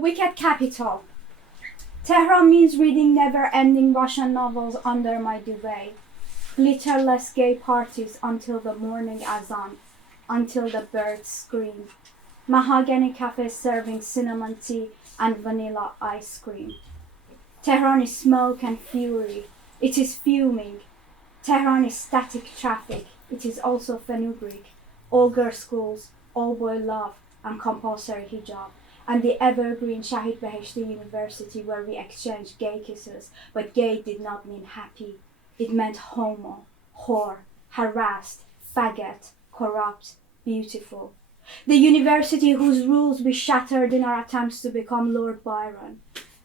wicked capital. Tehran means reading never-ending Russian novels under my duvet. Glitterless gay parties until the morning azan, until the birds scream. Mahogany cafes serving cinnamon tea and vanilla ice cream. Tehran is smoke and fury. It is fuming. Tehran is static traffic. It is also fenugreek. All girl schools, all boy love, and compulsory hijab. And the evergreen Shahid Beheshti University where we exchanged gay kisses, but gay did not mean happy. It meant homo, whore, harassed, faggot, corrupt, beautiful. The university whose rules we shattered in our attempts to become Lord Byron.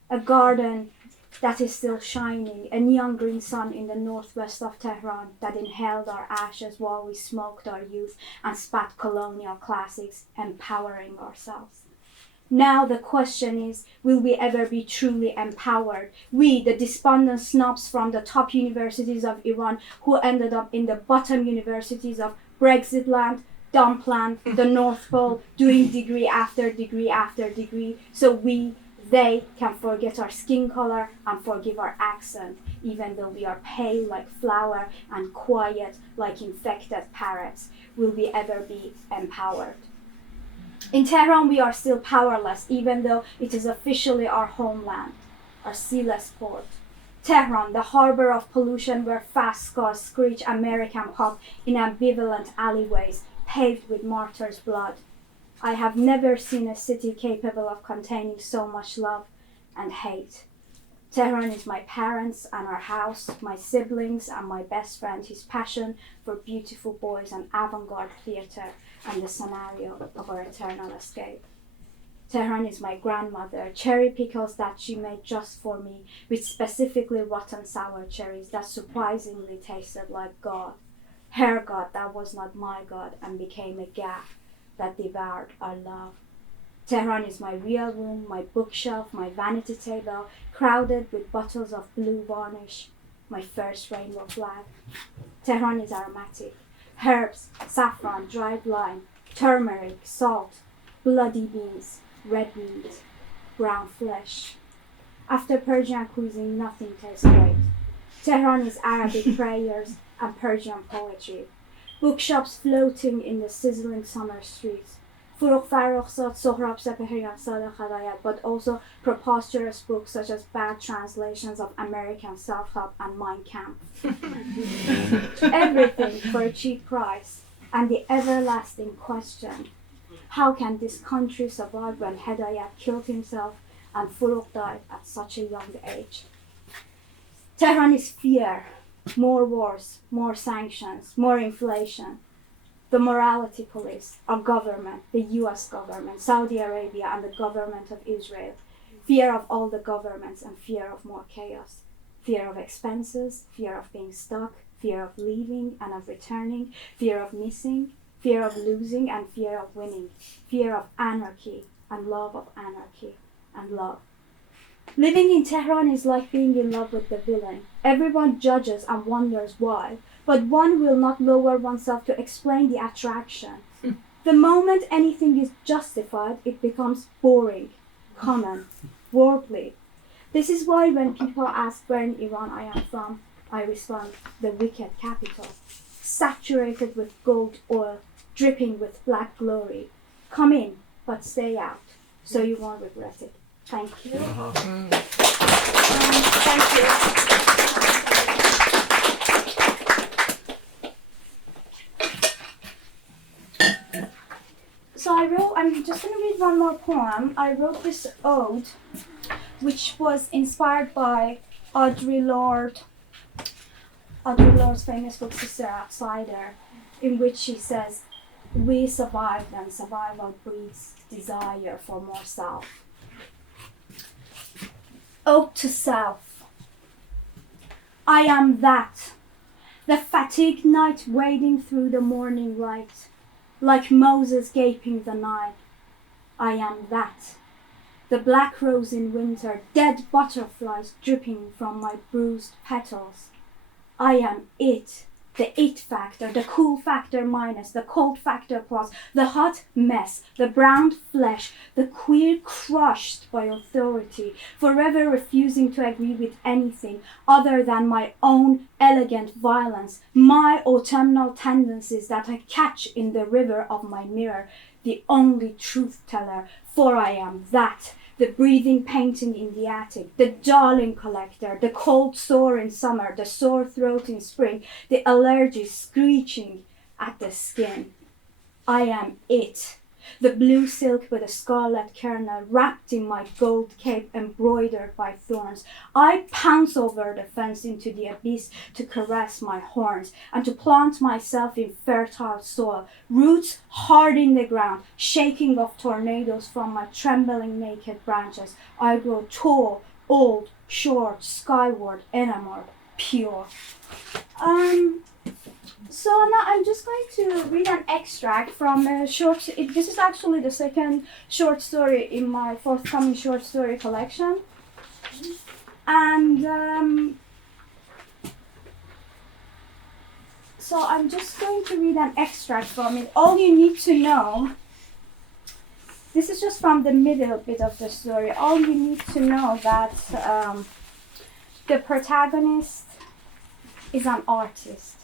A garden that is still shining, a neon green sun in the northwest of Tehran that inhaled our ashes while we smoked our youth and spat colonial classics, empowering ourselves. Now the question is, will we ever be truly empowered? We, the despondent snobs from the top universities of Iran who ended up in the bottom universities of Brexitland, Dumpland, the North Pole, doing degree after degree after degree, so they can forget our skin color and forgive our accent, even though we are pale like flour and quiet like infected parrots. Will we ever be empowered? In Tehran, we are still powerless, even though it is officially our homeland, our sealess port. Tehran, the harbor of pollution where fast cars screech American pop in ambivalent alleyways, paved with martyrs' blood. I have never seen a city capable of containing so much love and hate. Tehran is my parents and our house, my siblings and my best friend, his passion for beautiful boys and avant-garde theater, and the scenario of our eternal escape. Tehran is my grandmother, cherry pickles that she made just for me, with specifically rotten sour cherries that surprisingly tasted like God. Her God that was not my God and became a gap that devoured our love. Tehran is my real room, my bookshelf, my vanity table, crowded with bottles of blue varnish, my first rainbow flag. Tehran is aromatic. Herbs, saffron, dried lime, turmeric, salt, bloody beans, red meat, brown flesh. After Persian cuisine, nothing tastes great. Tehran is Arabic prayers and Persian poetry. Bookshops floating in the sizzling summer streets. Furukh Farrokhzad, Sohrab Sepeherian Saleh Khadayat, but also preposterous books such as bad translations of American self-help and Mein Kampf. Everything for a cheap price. And the everlasting question, how can this country survive when Hedayat killed himself and Furukh died at such a young age? Tehran is fear, more wars, more sanctions, more inflation. The morality police, our government, the US government, Saudi Arabia, and the government of Israel. Fear of all the governments and fear of more chaos. Fear of expenses, fear of being stuck, fear of leaving and of returning, fear of missing, fear of losing and fear of winning, fear of anarchy and love of anarchy and love. Living in Tehran is like being in love with the villain. Everyone judges and wonders why, but one will not lower oneself to explain the attraction. The moment anything is justified, it becomes boring, common, worldly. This is why when people ask where in Iran I am from, I respond, the wicked capital, saturated with gold oil, dripping with black glory. Come in, but stay out, so you won't regret it. Thank you. Thank you. So I'm just going to read one more poem. I wrote this ode, which was inspired by Audre Lorde's famous book, Sister Outsider, in which she says, we survived and survival breeds desire for more self. Ode to self. I am that, the fatigued night wading through the morning light, like Moses gaping the Nile. I am that, the black rose in winter, dead butterflies dripping from my bruised petals. I am it, The it factor, the cool factor minus, the cold factor plus, the hot mess, the browned flesh, the queer crushed by authority, forever refusing to agree with anything other than my own elegant violence, my autumnal tendencies that I catch in the river of my mirror, the only truth teller, for I am that. The breathing painting in the attic, the darling collector, the cold sore in summer, the sore throat in spring, the allergy screeching at the skin. I am it. The blue silk with a scarlet kernel wrapped in my gold cape embroidered by thorns. I pounce over the fence into the abyss to caress my horns and to plant myself in fertile soil, roots hard in the ground, shaking off tornadoes from my trembling naked branches. I grow tall, old, short, skyward, enamored, pure. So now I'm just going to read an extract from a short. This is actually the second short story in my forthcoming short story collection, and so I'm just going to read an extract from it. All you need to know. This is just from the middle bit of the story. All you need to know that the protagonist is an artist.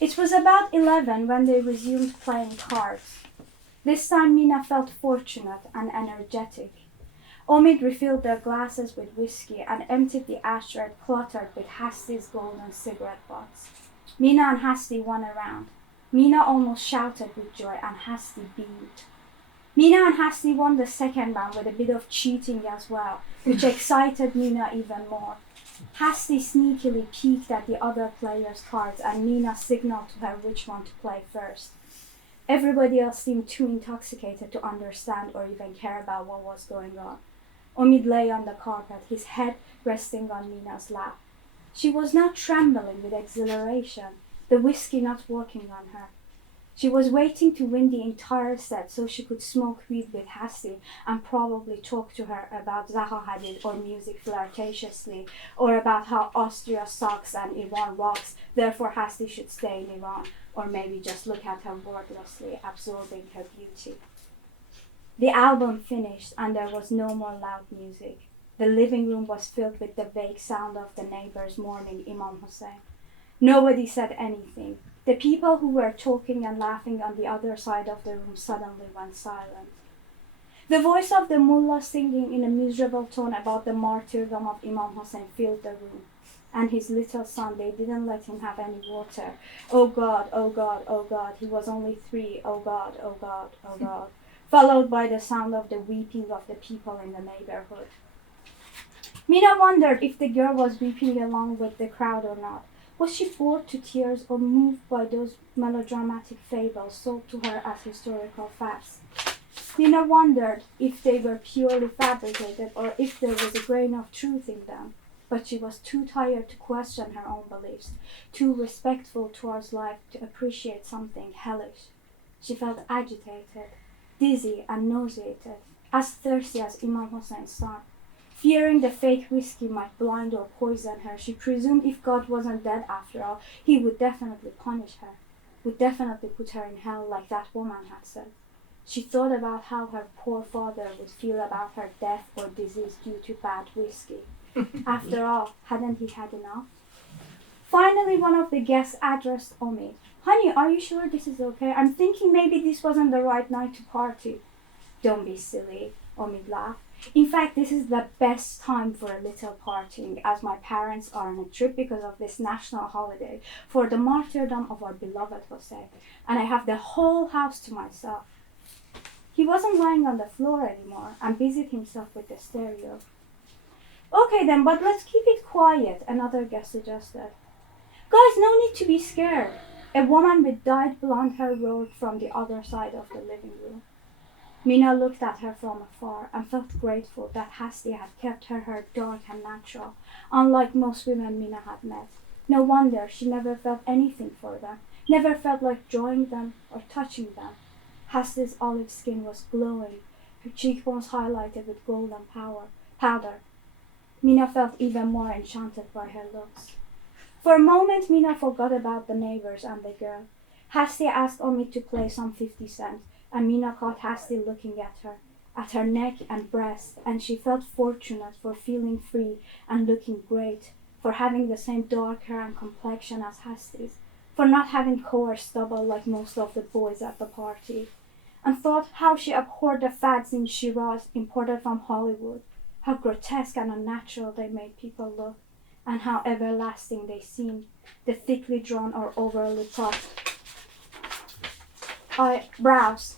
It was about 11 when they resumed playing cards. This time Mina felt fortunate and energetic. Omid refilled their glasses with whiskey and emptied the ashtray cluttered with Hasti's golden cigarette butts. Mina and Hasti won a round. Mina almost shouted with joy and Hasti beamed. Mina and Hasti won the second round with a bit of cheating as well, which excited Mina even more. Hasti sneakily peeked at the other players' cards and Mina signaled to her which one to play first. Everybody else seemed too intoxicated to understand or even care about what was going on. Omid lay on the carpet, his head resting on Mina's lap. She was now trembling with exhilaration, the whiskey not working on her. She was waiting to win the entire set so she could smoke weed with Hasti and probably talk to her about Zaha Hadid or music flirtatiously, or about how Austria sucks and Iran rocks, therefore Hasti should stay in Iran, or maybe just look at her wordlessly, absorbing her beauty. The album finished and there was no more loud music. The living room was filled with the vague sound of the neighbors mourning Imam Hussein. Nobody said anything. The people who were talking and laughing on the other side of the room suddenly went silent. The voice of the mullah singing in a miserable tone about the martyrdom of Imam Hussein filled the room. And his little son, they didn't let him have any water. Oh God, oh God, oh God, he was only 3, oh God, oh God, oh God. Followed by the sound of the weeping of the people in the neighborhood. Mina wondered if the girl was weeping along with the crowd or not. Was she bored to tears or moved by those melodramatic fables sold to her as historical facts? Mina wondered if they were purely fabricated or if there was a grain of truth in them. But she was too tired to question her own beliefs, too respectful towards life to appreciate something hellish. She felt agitated, dizzy and nauseated, as thirsty as Imam Hussein's son. Fearing the fake whiskey might blind or poison her, she presumed if God wasn't dead after all, he would definitely punish her, would definitely put her in hell like that woman had said. She thought about how her poor father would feel about her death or disease due to bad whiskey. After all, hadn't he had enough? Finally, one of the guests addressed Omid. Honey, are you sure this is okay? I'm thinking maybe this wasn't the right night to party. Don't be silly, Omid laughed. In fact, this is the best time for a little partying, as my parents are on a trip because of this national holiday for the martyrdom of our beloved Hussein, and I have the whole house to myself. He wasn't lying on the floor anymore and busied himself with the stereo. Okay then, but let's keep it quiet, another guest suggested. Guys, no need to be scared. A woman with dyed blonde hair roared from the other side of the living room. Mina looked at her from afar and felt grateful that Hasti had kept her hair dark and natural, unlike most women Mina had met. No wonder she never felt anything for them, never felt like drawing them or touching them. Hasti's olive skin was glowing, her cheekbones highlighted with golden powder, Mina felt even more enchanted by her looks. For a moment, Mina forgot about the neighbors and the girl. Hasti asked Omid to play some 50 Cent, and Mina caught Hasti looking at her neck and breast, and she felt fortunate for feeling free and looking great, for having the same dark hair and complexion as Hasti's, for not having coarse stubble like most of the boys at the party, and thought how she abhorred the fads in Shiraz imported from Hollywood, how grotesque and unnatural they made people look, and how everlasting they seemed, the thickly drawn or overly puffed eyebrows,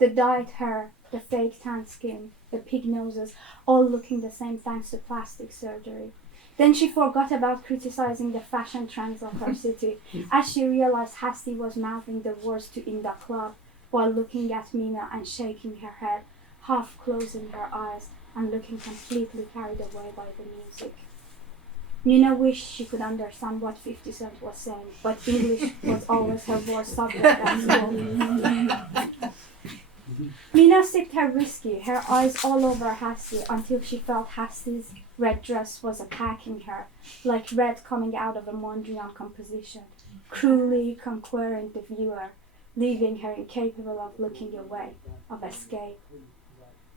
the dyed hair, the fake tan skin, the pig noses, all looking the same thanks to plastic surgery. Then she forgot about criticizing the fashion trends of her city, as she realized Hasti was mouthing the words to In the Club while looking at Mina and shaking her head, half closing her eyes and looking completely carried away by the music. Mina wished she could understand what 50 Cent was saying, but English was always her worst subject at school. Mina sipped her whiskey, her eyes all over Hasti, until she felt Hasti's red dress was attacking her, like red coming out of a Mondrian composition, cruelly conquering the viewer, leaving her incapable of looking away, of escape.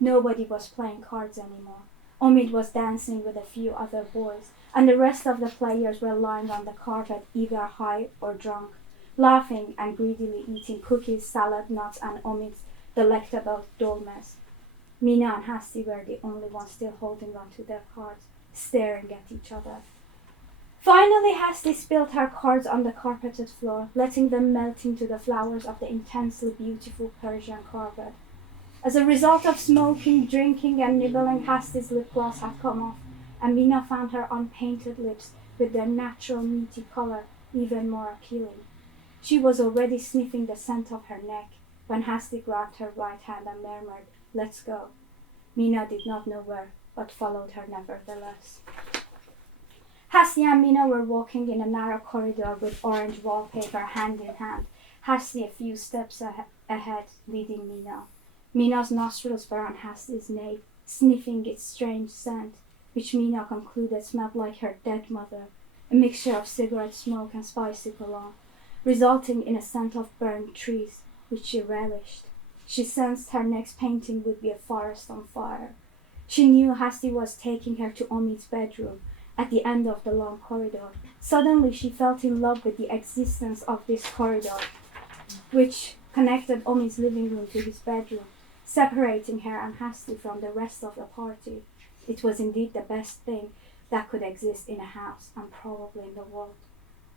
Nobody was playing cards anymore. Omid was dancing with a few other boys, and the rest of the players were lying on the carpet, either high or drunk, laughing and greedily eating cookies, salad, nuts, and Omid's delectable dolmes. Mina and Hasti were the only ones still holding on to their cards, staring at each other. Finally, Hasti spilled her cards on the carpeted floor, letting them melt into the flowers of the intensely beautiful Persian carpet. As a result of smoking, drinking, and nibbling, Hasti's lip gloss had come off, and Mina found her unpainted lips, with their natural meaty color, even more appealing. She was already sniffing the scent of her neck when Hasti grabbed her right hand and murmured, "Let's go." Mina did not know where, but followed her nevertheless. Hasti and Mina were walking in a narrow corridor with orange wallpaper hand in hand, Hasti a few steps ahead, leading Mina. Mina's nostrils were on Hasti's nape, sniffing its strange scent, which Mina concluded smelled like her dead mother, a mixture of cigarette smoke and spicy cologne, resulting in a scent of burned trees, which she relished. She sensed her next painting would be a forest on fire. She knew Hasti was taking her to Omid's bedroom, at the end of the long corridor. Suddenly she felt in love with the existence of this corridor, which connected Omid's living room to his bedroom, separating her and Hasti from the rest of the party. It was indeed the best thing that could exist in a house, and probably in the world.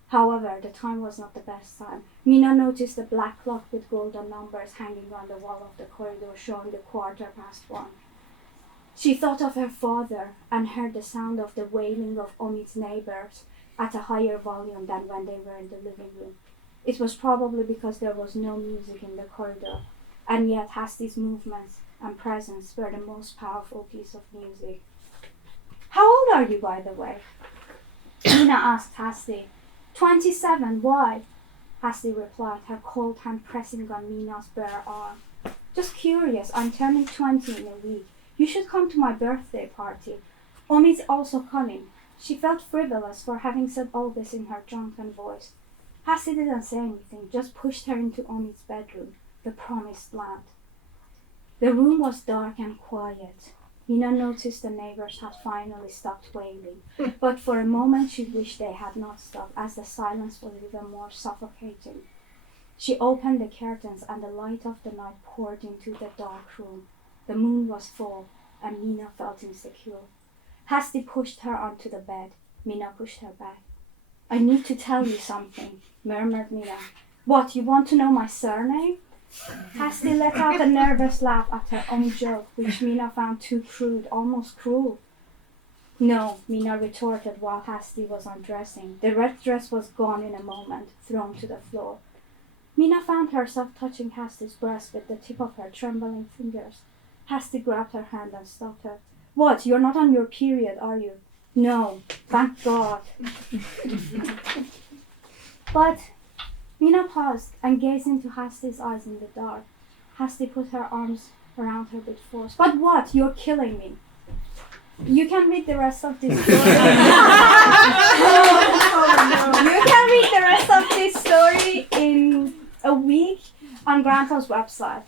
However, the time was not the best time. Mina noticed a black clock with golden numbers hanging on the wall of the corridor, showing the 1:15. She thought of her father and heard the sound of the wailing of Omid's neighbors at a higher volume than when they were in the living room. It was probably because there was no music in the corridor, and yet Hasti's movements and presence were the most powerful piece of music. "How old are you, by the way?" Mina asked Hasti. 27, why? Hasti replied, her cold hand pressing on Mina's bare arm. "Just curious, I'm turning 20 in a week. You should come to my birthday party. Omid's also coming." She felt frivolous for having said all this in her drunken voice. Hasti didn't say anything, just pushed her into Omid's bedroom, the promised land. The room was dark and quiet. Mina noticed the neighbors had finally stopped wailing, but for a moment she wished they had not stopped, as the silence was even more suffocating. She opened the curtains and the light of the night poured into the dark room. The moon was full, and Mina felt insecure. Hasti pushed her onto the bed. Mina pushed her back. "I need to tell you something," murmured Mina. "What, you want to know my surname?" Hasti let out a nervous laugh at her own joke, which Mina found too crude, almost cruel. "No," Mina retorted while Hasti was undressing. The red dress was gone in a moment, thrown to the floor. Mina found herself touching Hasti's breast with the tip of her trembling fingers. Hasti grabbed her hand and stopped her. "What, you're not on your period, are you?" "No, thank God." But Mina paused and gazed into Hasti's eyes in the dark. Hasti put her arms around her with force. "But what? You're killing me." You can read the rest of this story. You can read the rest of this story in a week on Grandpa's website.